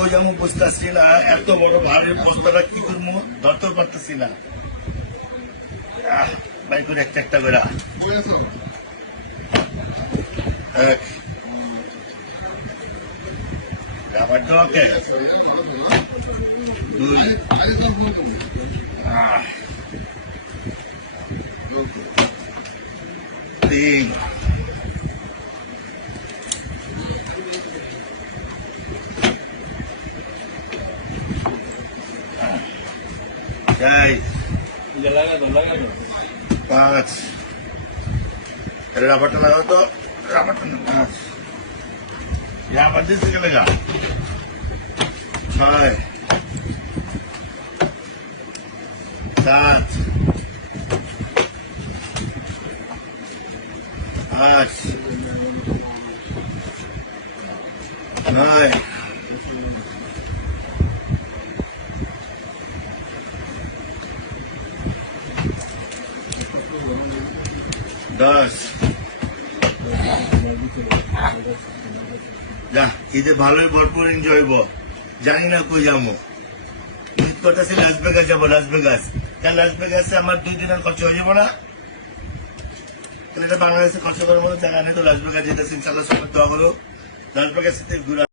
কই যাবো বুঝতেছি না, এত বড় ভারী বস্তাটা কি করবো ধরতে পারতেছি না। বাই করে একটা একটা করে রাবার দেওয়াকে 2 3 4 5 রাবারটা লাগাও তো, রাবারটা 5 রাবার দিচ্ছে কে লাগা 6 7 8 9 10 যা ঈদে ভালোই ভরপুর এনজয় হইব। জানি না কই যাবো, ঈদ করতেছি লাস ভেগাস যাবো। লাস ভেগাস কেন? লাস ভেগাসে আমার 2 দিনের খরচ হয়ে যাবো না? এটা বাংলাদেশে খরচ করার মতো জায়গা নেই, তো লাস ভেগাস যেতেছি ইনশাল্লাহ সবার দোয়া করো। লাস ভেগাসে ঘুরা